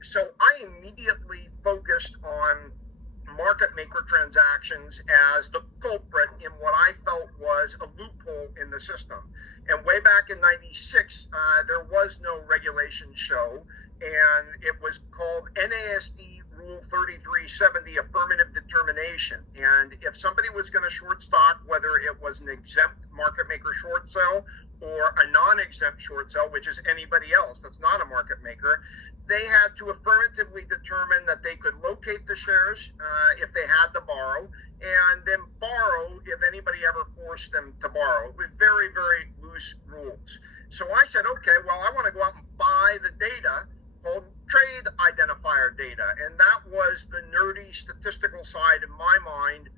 So I immediately focused on market maker transactions as the culprit in what I felt was a loophole in the system. And way back in '96, there was no regulation show, and it was called NASD Rule 3370 Affirmative Determination. And if somebody was going to short stock, whether it was an exempt market maker short sale or a non-exempt short sale, which is anybody else that's not a market maker, they had to affirmatively determine that they could locate the shares if they had to borrow, and then borrow if anybody ever forced them to borrow, with very, very loose rules. So I said, okay, well, I want to go out and buy the data called trade identifier data. And that was the nerdy statistical side in my mind.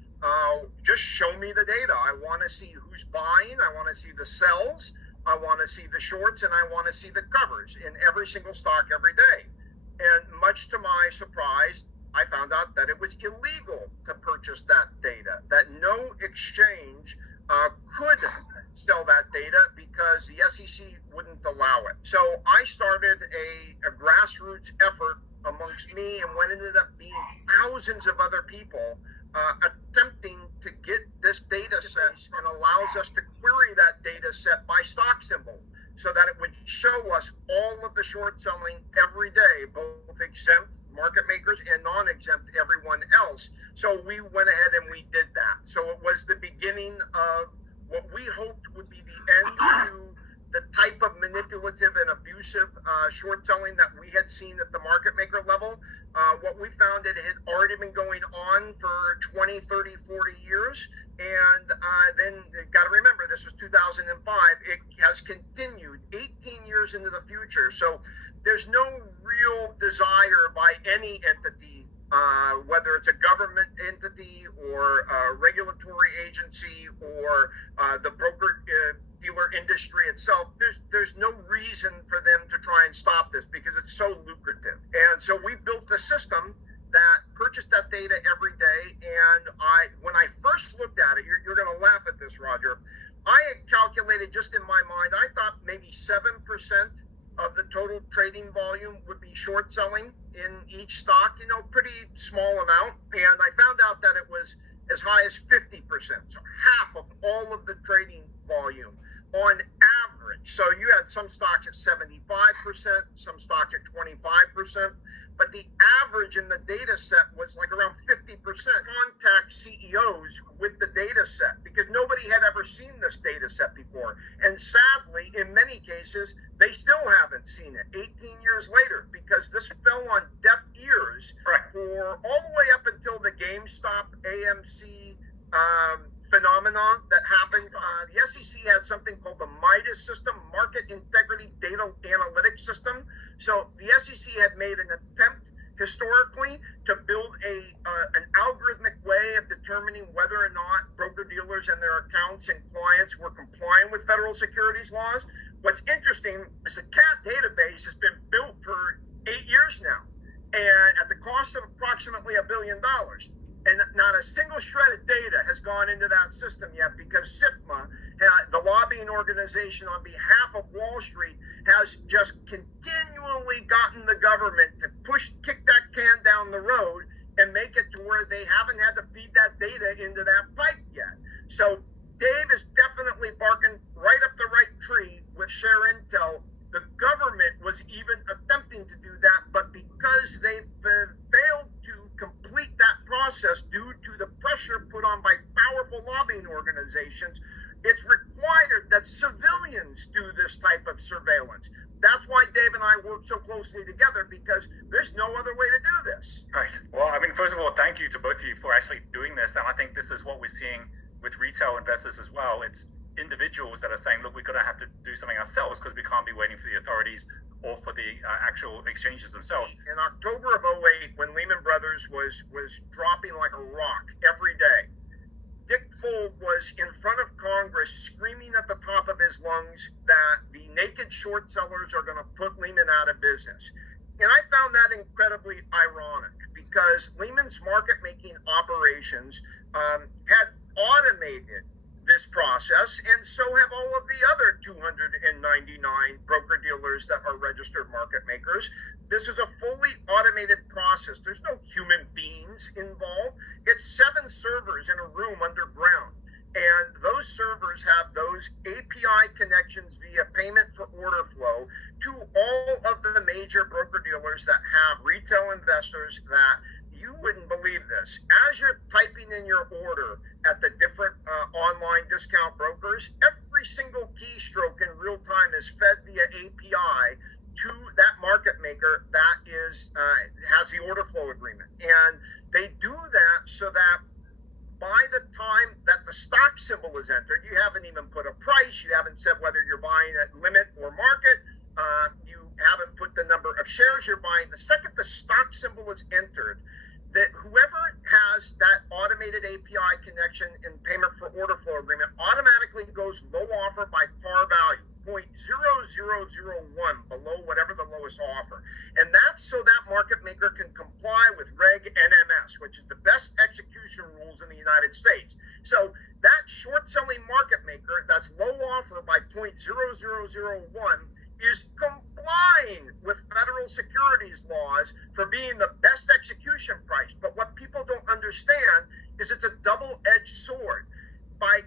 Just show me the data. I want to see who's buying. I want to see the sells. I want to see the shorts, and I want to see the covers in every single stock every day. And much to my surprise, I found out that it was illegal to purchase that data, that no exchange could sell that data because the SEC wouldn't allow it. So I started a grassroots effort amongst me and what ended up being thousands of other people attempting to get this data set, and allows us to query that data set by stock symbol so that it would show us all of the short selling every day, both exempt market makers and non-exempt everyone else. So we went ahead and we did that. So it was the beginning of what we hoped would be the end to the type of manipulative and abusive short selling that we had seen at the market maker level. What we found, it had already been going on for 20, 30, 40 years. And then you got to remember, this was 2005. It has continued 18 years into the future. So there's no real desire by any entity, whether it's a government entity or a regulatory agency or the broker dealer industry itself. There's no reason for them to try and stop this because it's so lucrative. And so we built a system that purchased that data every day. And when I first looked at it, you're going to laugh at this, Roger. I had calculated just in my mind, I thought maybe 7% of the total trading volume would be short selling in each stock, pretty small amount. And I found out that it was as high as 50%, so half of all of the trading volume on average. So you had some stocks at 75%, some stocks at 25%, but the average in the data set was like around 50%. Contact CEOs with the data set because nobody had ever seen this data set before. And sadly, in many cases, they still haven't seen it 18 years later because this fell on deaf ears for all the way up until the GameStop AMC phenomenon that happened. The SEC had something called the MIDAS system, Market Integrity Data Analytics System. So the SEC had made an attempt historically to build an algorithmic way of determining whether or not broker dealers and their accounts and clients were complying with federal securities laws. What's interesting is the CAT database has been built for 8 years now, and at the cost of approximately $1 billion. And not a single shred of data has gone into that system yet because SIFMA, the lobbying organization on behalf of Wall Street, has just continually gotten the government to kick that can down the road and make it to where they haven't had to feed that data into that pipe yet. So Dave is definitely barking right up the right tree with Share Intel. The government was even attempting to do that, but because they've failed to complete that process due to the pressure put on by powerful lobbying organizations, it's required that civilians do this type of surveillance. That's why Dave and I work so closely together, because there's no other way to do this. Right. Well, I mean, first of all, thank you to both of you for actually doing this. And I think this is what we're seeing with retail investors as well. It's individuals that are saying, look, we're going to have to do something ourselves because we can't be waiting for the authorities or for the actual exchanges themselves. In October of '08, when Lehman Brothers was dropping like a rock every day, Dick Fuld was in front of Congress screaming at the top of his lungs that the naked short sellers are going to put Lehman out of business. And I found that incredibly ironic because Lehman's market-making operations had automated this process, and so have all of the other 299 broker dealers that are registered market makers. This is a fully automated process. There's no human beings involved. It's 7 servers in a room underground. And those servers have those API connections via payment for order flow to all of the major broker dealers that have retail investors that you wouldn't believe this. As you're typing in your order at the different online discount brokers, every single keystroke in real time is fed via API to that market maker that is has the order flow agreement. And they do that so that by the time that the stock symbol is entered, you haven't even put a price, you haven't said whether you're buying at limit or market, you haven't put the number of shares you're buying. The second the stock symbol is entered, that whoever has that automated API connection and payment for order flow agreement automatically goes low offer by par value, 0.0001 below whatever the lowest offer. And that's so that market maker can comply with Reg NMS, which is the best execution rules in the United States. So that short selling market maker that's low offer by 0.0001 is complying with federal securities laws for being the best execution price. But what people don't understand is it's a double-edged sword. By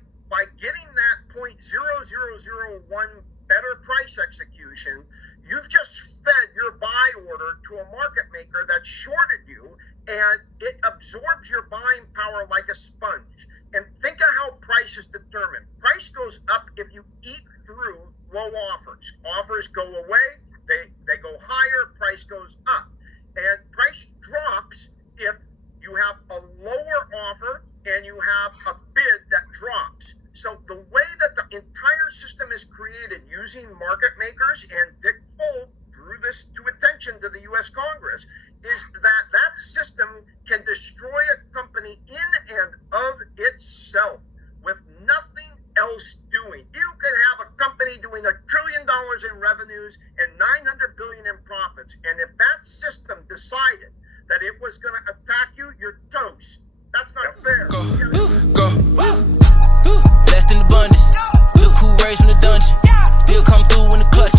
getting that 0.0001 better price execution, you've just fed your buy order to a market maker that shorted you, and it absorbs your buying power like a sponge. And think of how price is determined. Price goes up if you eat through low offers. Offers go away, they go higher, price goes up. And price drops if you have a lower offer and you have a bid that drops. So the way that the entire system is created using market makers, and Dick Fuld drew this to attention to the U.S. Congress, is that that system can destroy a company in and of itself with nothing else doing. You can have a company doing $1 trillion in revenues and $900 billion in profits, and if that system decided that it was going to attack you, you're toast. That's not fair. Go. Blessed in abundance. Look who raised from the dungeon. Still come through in the clutch.